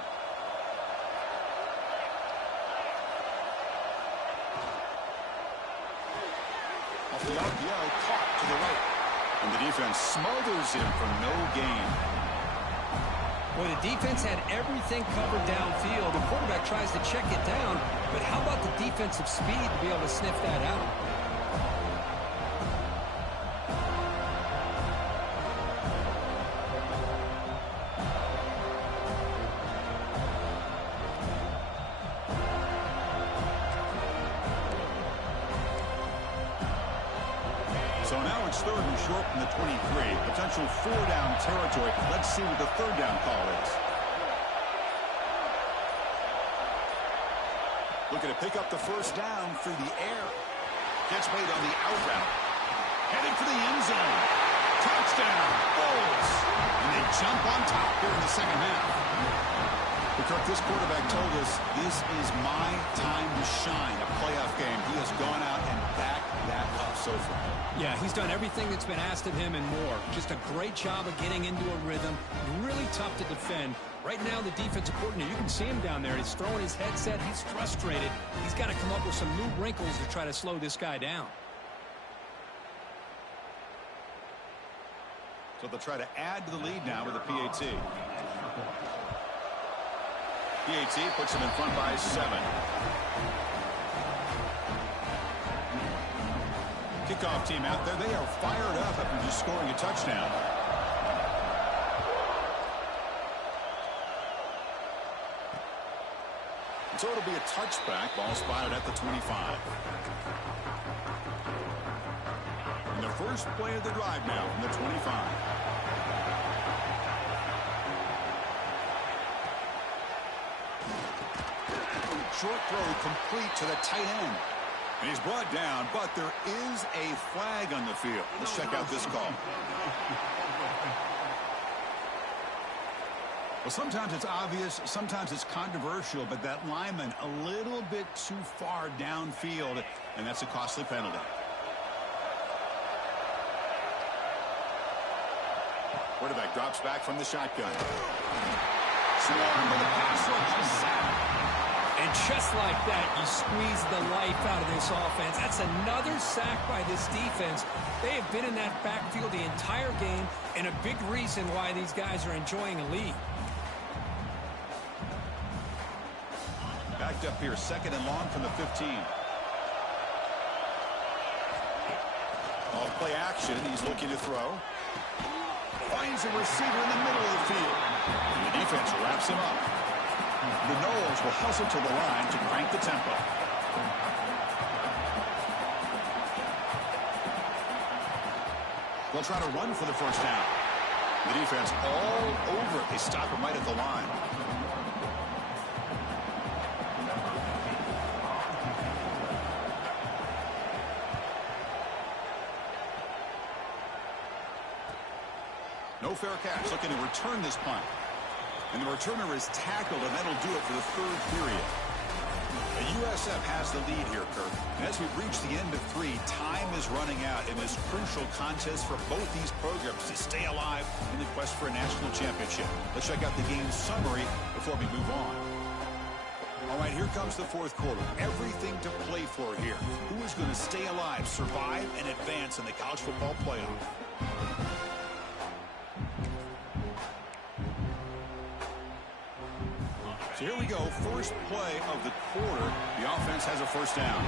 Off the RPO, caught to the right. And the defense smothers him for no gain. Well, the defense had everything covered downfield. The quarterback tries to check it down, but how about the defensive speed to be able to sniff that out? So now it's 3rd and short from the 23. Potential 4-down territory. Let's see what the 3rd down call is. Looking to pick up the first down through the air. Catch made on the out route. Heading for the end zone. Touchdown, Bulls. And they jump on top here in the second half. Kirk, this quarterback told us this is my time to shine, a playoff game. He has gone out and backed that up so far. Yeah, he's done everything that's been asked of him and more. Just a great job of getting into a rhythm. Really tough to defend. Right now, the defensive coordinator, you can see him down there. He's throwing his headset. He's frustrated. He's got to come up with some new wrinkles to try to slow this guy down. So they'll try to add to the lead now with a PAT. PAT puts them in front by 7. Kickoff team out there. They are fired up after just scoring a touchdown. So it'll be a touchback. Ball spotted at the 25. And the first play of the drive now from the 25. Short throw complete to the tight end. And he's brought down, but there is a flag on the field. Let's check out this call. Well, sometimes it's obvious, sometimes it's controversial, but that lineman a little bit too far downfield, and that's a costly penalty. Quarterback drops back from the shotgun. Swarmed by the pass rush, a sack. And just like that, you squeeze the life out of this offense. That's another sack by this defense. They have been in that backfield the entire game, and a big reason why these guys are enjoying a lead. Backed up here, 2nd and long from the 15. Off play action, he's looking to throw. Finds a receiver in the middle of the field. And the defense wraps him up. The Noles will hustle to the line to crank the tempo. They'll try to run for the first down. The defense all over it. They stop him right at the line. No fair catch. Looking to return this punt. And the returner is tackled, and that'll do it for the 3rd period. The USF has the lead here, Kirk. And as we reach the end of 3, time is running out in this crucial contest for both these programs to stay alive in the quest for a national championship. Let's check out the game summary before we move on. All right, here comes the 4th quarter. Everything to play for here. Who is going to stay alive, survive, and advance in the college football playoff? So here we go, first play of the quarter. The offense has a first down.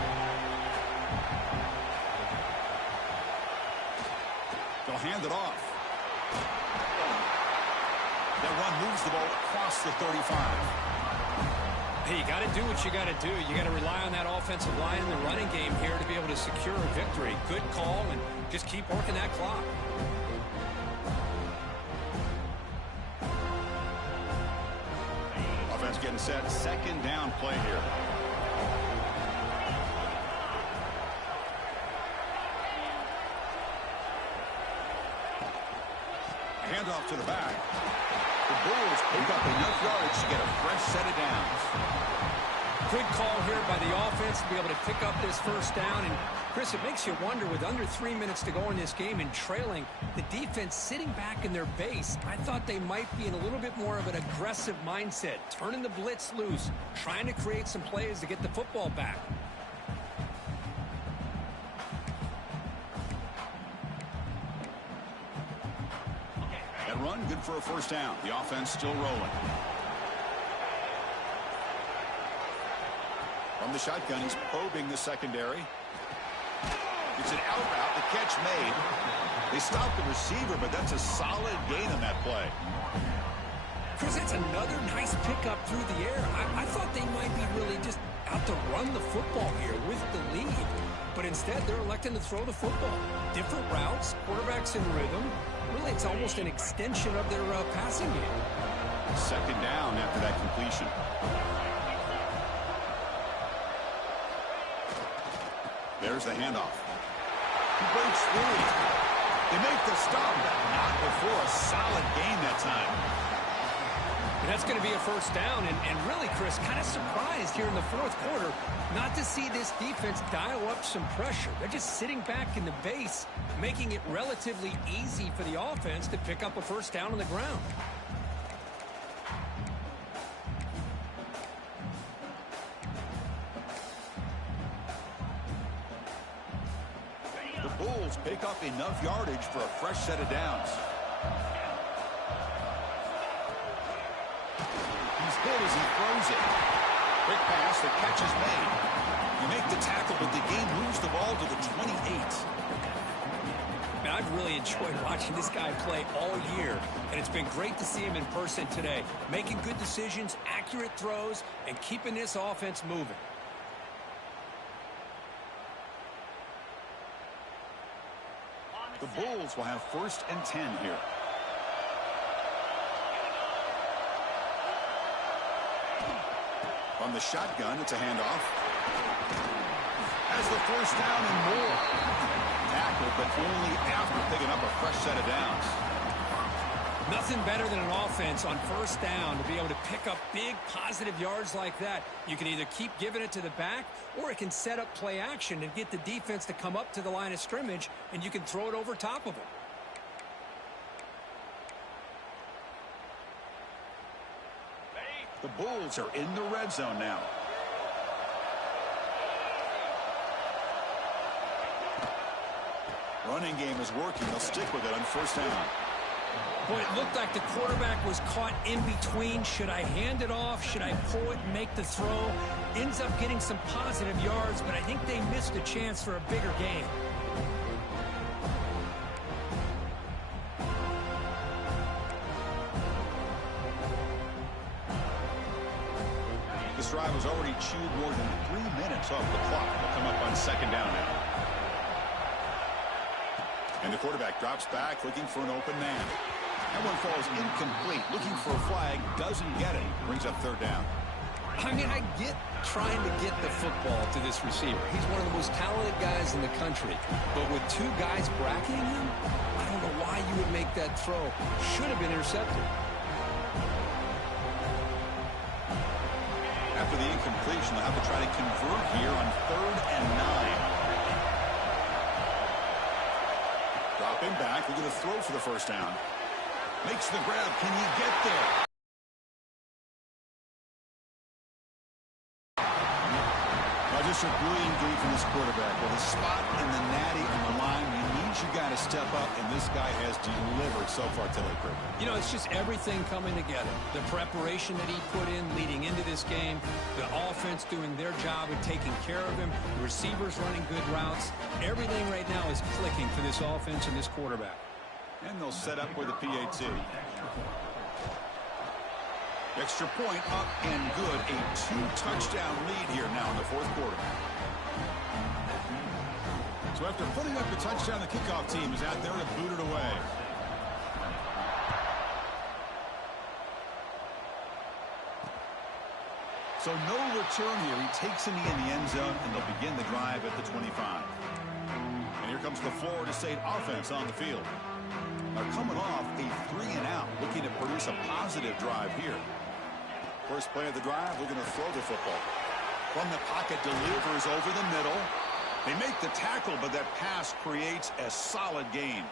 They'll hand it off. That run moves the ball across the 35. Hey, you got to do what you got to do. You got to rely on that offensive line in the running game here to be able to secure a victory. Good call, and just keep working that clock. Getting set, 2nd down play here. Handoff to the back. The Bulls pick up enough yards to get a fresh set of downs. Good call here by the offense to be able to pick up this first down. And, Chris, it makes you wonder, with under 3 minutes to go in this game and trailing, the defense sitting back in their base. I thought they might be in a little bit more of an aggressive mindset, turning the blitz loose, trying to create some plays to get the football back. That run, good for a first down. The offense still rolling. From the shotgun, he's probing the secondary. It's an out route, the catch made. They stopped the receiver, but that's a solid gain on that play. Chris, that's another nice pickup through the air. I thought they might be really just out to run the football here with the lead. But instead, they're electing to throw the football. Different routes, quarterbacks in rhythm. Really, it's almost an extension of their passing game. 2nd down after that completion. There's the handoff. He breaks free. They make the stop, but not before a solid gain that time. And that's going to be a first down. And really, Chris, kind of surprised here in the 4th quarter not to see this defense dial up some pressure. They're just sitting back in the base, making it relatively easy for the offense to pick up a first down on the ground. The Bulls pick up enough yardage for a fresh set of downs. He's hit as he throws it. Quick pass, the catch is made. You make the tackle, but the game moves the ball to the 28. Man, I've really enjoyed watching this guy play all year, and it's been great to see him in person today, making good decisions, accurate throws, and keeping this offense moving. The Bulls will have 1st and 10 here. From the shotgun, it's a handoff. Has the 1st down and more. Tackled, but only after picking up a fresh set of downs. Nothing better than an offense on 1st down to be able to pick up big positive yards like that. You can either keep giving it to the back, or it can set up play action and get the defense to come up to the line of scrimmage, and you can throw it over top of them. The Bulls are in the red zone now. Running game is working. They'll stick with it on 1st down. Boy, it looked like the quarterback was caught in between. Should I hand it off? Should I pull it and make the throw? Ends up getting some positive yards, but I think they missed a chance for a bigger gain. This drive has already chewed more than 3 minutes off the clock. They'll come up on 2nd down now. And the quarterback drops back, looking for an open man. That one falls incomplete. Looking for a flag, doesn't get it. Brings up 3rd down. I mean, I get trying to get the football to this receiver. He's one of the most talented guys in the country. But with 2 guys bracketing him, I don't know why you would make that throw. Should have been intercepted. After the incompletion, they'll have to try to convert here on 3rd and 9. Dropping back, looking to throw for the 1st down. Makes the grab. Can he get there? Well, just a brilliant game from this quarterback. With a spot in the natty on the line, you got to step up, and this guy has delivered so far today, Kirk. You know, it's just everything coming together. The preparation that he put in leading into this game, the offense doing their job of taking care of him, the receivers running good routes. Everything right now is clicking for this offense and this quarterback. And they'll set up with a PAT. Extra point up and good. A 2-touchdown lead here now in the 4th quarter. So after putting up the touchdown, the kickoff team is out there to boot it away. So no return here. He takes it in the end zone, and they'll begin the drive at the 25. And here comes the Florida State offense on the field. They're coming off a 3-and-out, looking to produce a positive drive here. First play of the drive, looking to throw the football. From the pocket, delivers over the middle. They make the tackle, but that pass creates a solid gain.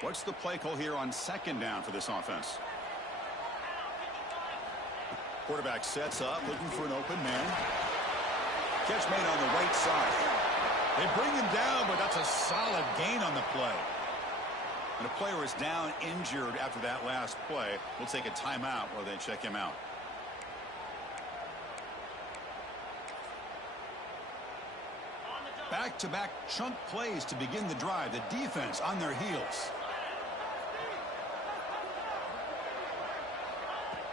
What's the play call here on 2nd down for this offense? Quarterback sets up, looking for an open man. Catch made on the right side. They bring him down, but that's a solid gain on the play. And a player is down injured after that last play. We'll take a timeout while they check him out. Back-to-back chunk plays to begin the drive. The defense on their heels.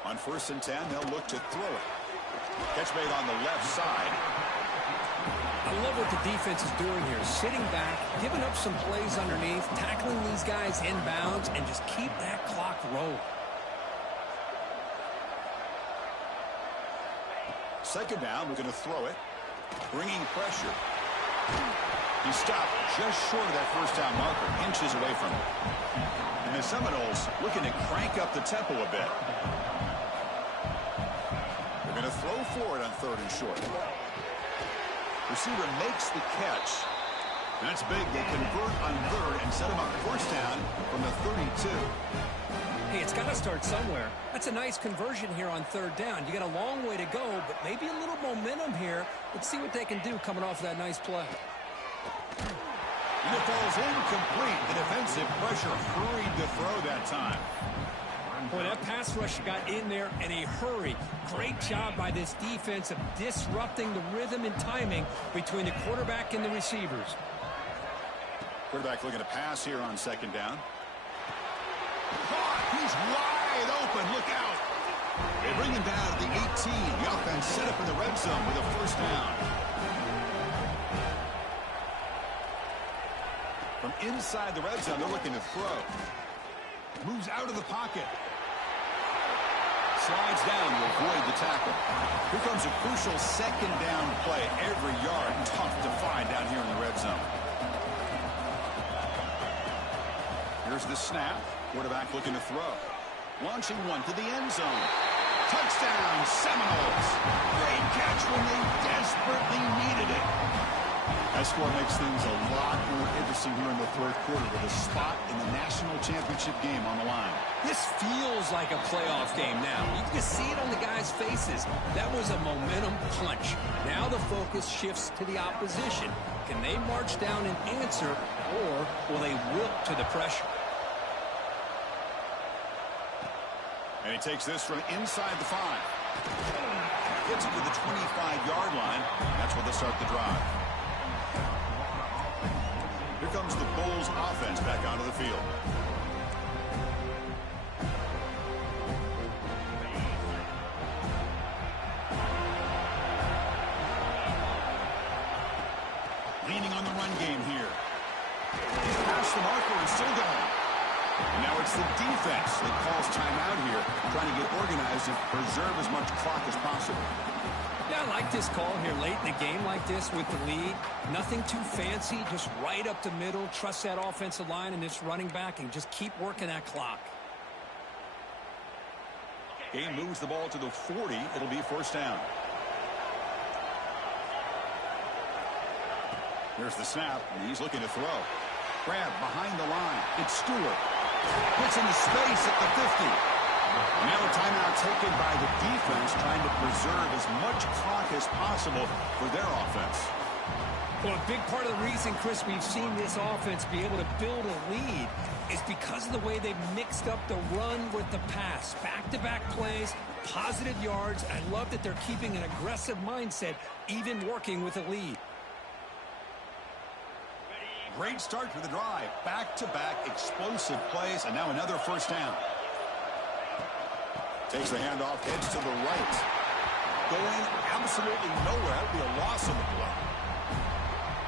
On 1st and 10, they'll look to throw it. Catch made on the left side. I love what the defense is doing here. Sitting back, giving up some plays underneath, tackling these guys inbounds, and just keep that clock rolling. 2nd down, we're going to throw it. Bringing pressure. He stopped just short of that 1st down marker, inches away from it. And the Seminoles looking to crank up the tempo a bit. They're going to throw for it on 3rd and short. Receiver makes the catch. And that's big. They convert on 3rd and set him up 1st down from the 32. Hey, it's got to start somewhere. That's a nice conversion here on 3rd down. You got a long way to go, but maybe a little momentum here. Let's see what they can do coming off of that nice play. And it falls incomplete. The defensive pressure hurried to throw that time. Boy, that pass rush got in there in a hurry. Great job by this defense of disrupting the rhythm and timing between the quarterback and the receivers. Quarterback looking to pass here on second down. He's wide open. Look out. They bring him down at the 18. The offense set up in the red zone with a first down. From inside the red zone, they're looking to throw. Moves out of the pocket. Slides down to avoid the tackle. Here comes a crucial second down play. Every yard tough to find down here in the red zone. Here's the snap. Quarterback looking to throw. Launching one to the end zone. Touchdown, Seminoles. Great catch when they desperately needed it. That score makes things a lot more interesting here in the third quarter with a spot in the national championship game on the line. This feels like a playoff game now. You can just see it on the guys' faces. That was a momentum punch. Now the focus shifts to the opposition. Can they march down and answer, or will they wilt to the pressure? And he takes this from inside the 5. Gets it to the 25-yard line. That's where they start the drive. Here comes the Bulls offense back onto the field. Leaning on the run game here. He's past the marker and still going. And now it's the defense that calls timeout here, trying to get organized and preserve as much clock as possible. Yeah, I like this call here late in a game like this with the lead. Nothing too fancy, just right up the middle. Trust that offensive line and this running back and just keep working that clock. Game moves the ball to the 40. It'll be first down. Here's the snap, and he's looking to throw. Grab behind the line. It's Stewart. Gets into space at the 50. Now a timeout taken by the defense, trying to preserve as much clock as possible for their offense. Well, a big part of the reason, Chris, we've seen this offense be able to build a lead is because of the way they've mixed up the run with the pass. Back-to-back plays, positive yards. I love that they're keeping an aggressive mindset, even working with a lead. Great start to the drive. Back-to-back explosive plays, and now another first down. Takes the handoff, heads to the right. Going absolutely nowhere. That would be a loss on the play.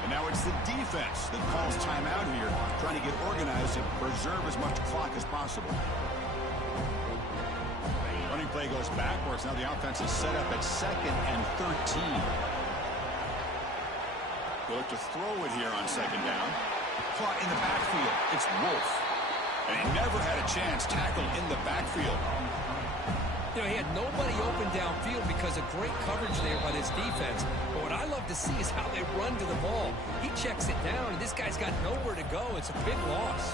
And now it's the defense that calls timeout here, trying to get organized and preserve as much clock as possible. Running play goes backwards. Now the offense is set up at 2nd and 13. They look to throw it here on second down. Caught in the backfield. It's Wolf. And he never had a chance tackled in the backfield. You know, he had nobody open downfield because of great coverage there by this defense. But what I love to see is how they run to the ball. He checks it down, and this guy's got nowhere to go. It's a big loss.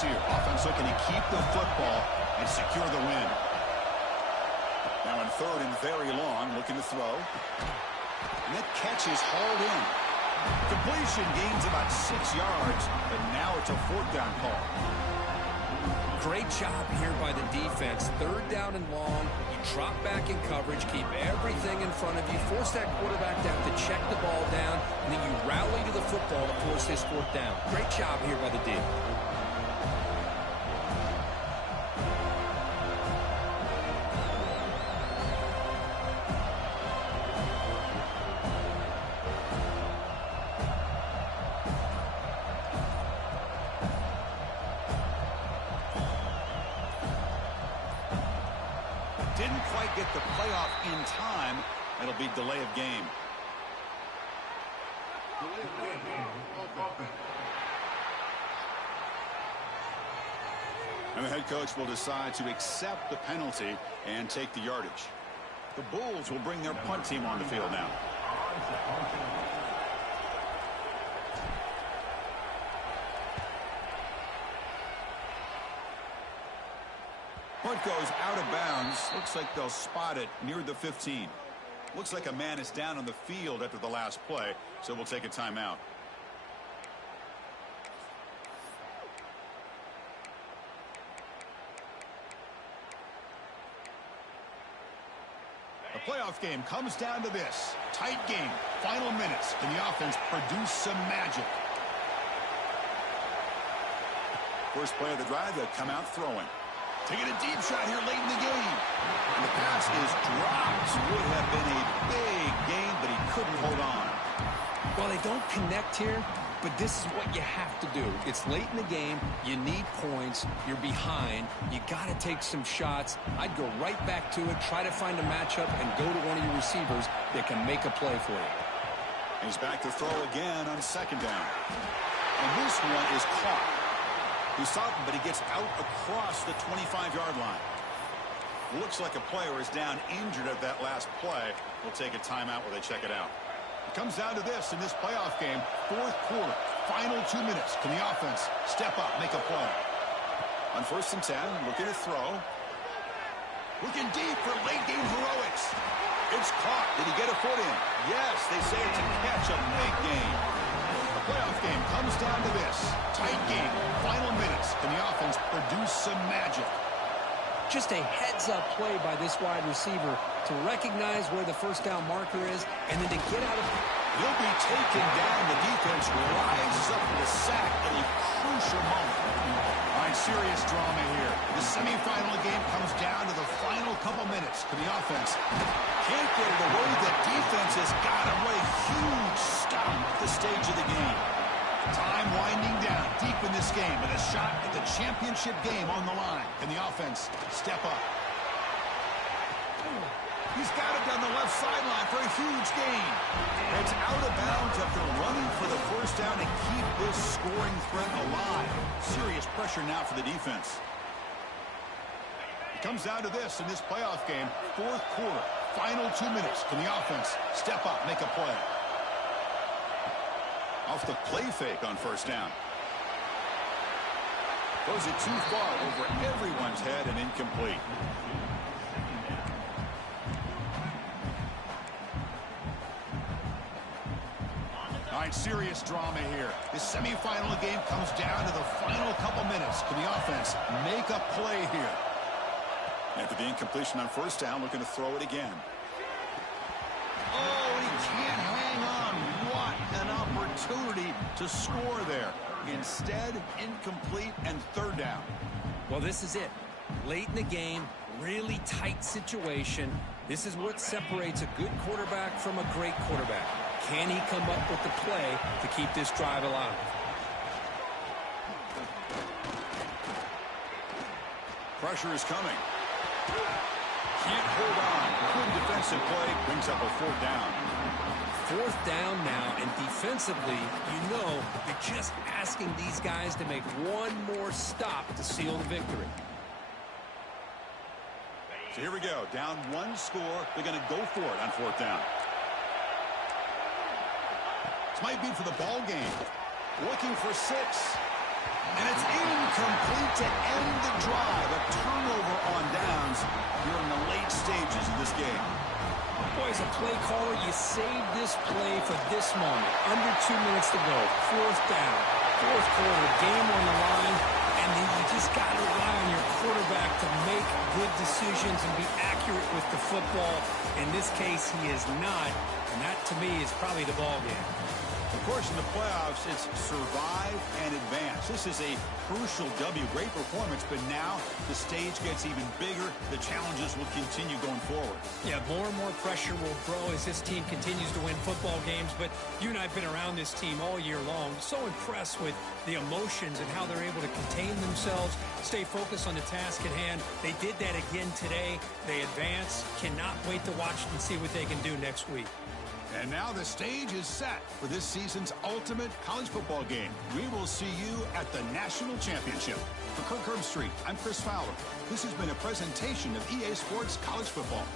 Here. Offense looking to keep the football and secure the win. Now in 3rd and very long, looking to throw. And that catch is hauled in. Completion gains about 6 yards, but now it's a 4th down call. Great job here by the defense. 3rd down and long. You drop back in coverage, keep everything in front of you, force that quarterback to have to check the ball down, and then you rally to the football to force this 4th down. Great job here by the D. Didn't quite get the playoff in time. It'll be delay of game. And the head coach will decide to accept the penalty and take the yardage. The Bulls will bring their punt team on the field now. Punt goes out of bounds. Looks like they'll spot it near the 15. Looks like a man is down on the field after the last play, so we'll take a timeout. The playoff game comes down to this. Tight game. Final minutes. Can the offense produce some magic? First play of the drive, they'll come out throwing. Taking a deep shot here late in the game. And the pass is dropped. Would have been a big gain, but he couldn't hold on. Well, they don't connect here, but this is what you have to do. It's late in the game. You need points. You're behind. You got to take some shots. I'd go right back to it, try to find a matchup, and go to one of your receivers that can make a play for you. He's back to throw again on second down. And this one is caught. He stopped him, but he gets out across the 25-yard line. Looks like a player is down injured at that last play. We'll take a timeout while they check it out. It comes down to this in this playoff game. Fourth quarter, final 2 minutes. Can the offense step up, make a play? On 1st and 10, looking to throw. Looking deep for late game heroics. It's caught. Did he get a foot in? Yes, they say it's a catch, a big gain. The playoff game comes down to this. Tight game, final minutes. Can the offense produce some magic? Just a heads-up play by this wide receiver to recognize where the first down marker is and then to get out of... He'll be taken down. The defense rises up for the sack at a crucial moment. All right, serious drama here. The semifinal game comes down to the final couple minutes. Can the offense can't get it away? The defense has got him with a huge stop at the stage of the game. Time winding down deep in this game with a shot at the championship game on the line. Can the offense step up? He's got it down the left sideline for a huge gain. It's out of bounds after running for the first down to keep this scoring threat alive. Serious pressure now for the defense. It comes down to this in this playoff game. Fourth quarter, final 2 minutes. Can the offense step up, make a play? Off the play fake on first down. Throws it too far over everyone's head and incomplete. All right, serious drama here. This semifinal game comes down to the final couple minutes. Can the offense make a play here? After the incompletion on first down, looking to throw it again. Oh, he can't hang on. What an opportunity to score there. Instead, incomplete and third down. Well, this is it. Late in the game, really tight situation. This is what separates a good quarterback from a great quarterback. Can he come up with the play to keep this drive alive? Pressure is coming. Can't hold on. Good defensive play. Brings up a fourth down. Fourth down now, and defensively, you know, you're just asking these guys to make one more stop to seal the victory. So here we go. Down one score. They're going to go for it on fourth down. This might be for the ball game. Looking for 6. And it's incomplete to end the drive. A turnover on downs here in the late stages of this game. Boy, as a play caller, you saved this play for this moment. Under 2 minutes to go. Fourth down. Fourth quarter. Game on the line. And then you just got to rely on your quarterback to make good decisions and be accurate with the football. In this case, he is not. And that, to me, is probably the ball game. Of course, in the playoffs, it's survive and advance. This is a crucial W. Great performance, but now the stage gets even bigger. The challenges will continue going forward. Yeah, more and more pressure will grow as this team continues to win football games, but you and I have been around this team all year long. So impressed with the emotions and how they're able to contain themselves, stay focused on the task at hand. They did that again today. They advance. Cannot wait to watch and see what they can do next week. And now the stage is set for this season's ultimate college football game. We will see you at the National Championship. For Kirk Herbstreit, I'm Chris Fowler. This has been a presentation of EA Sports College Football.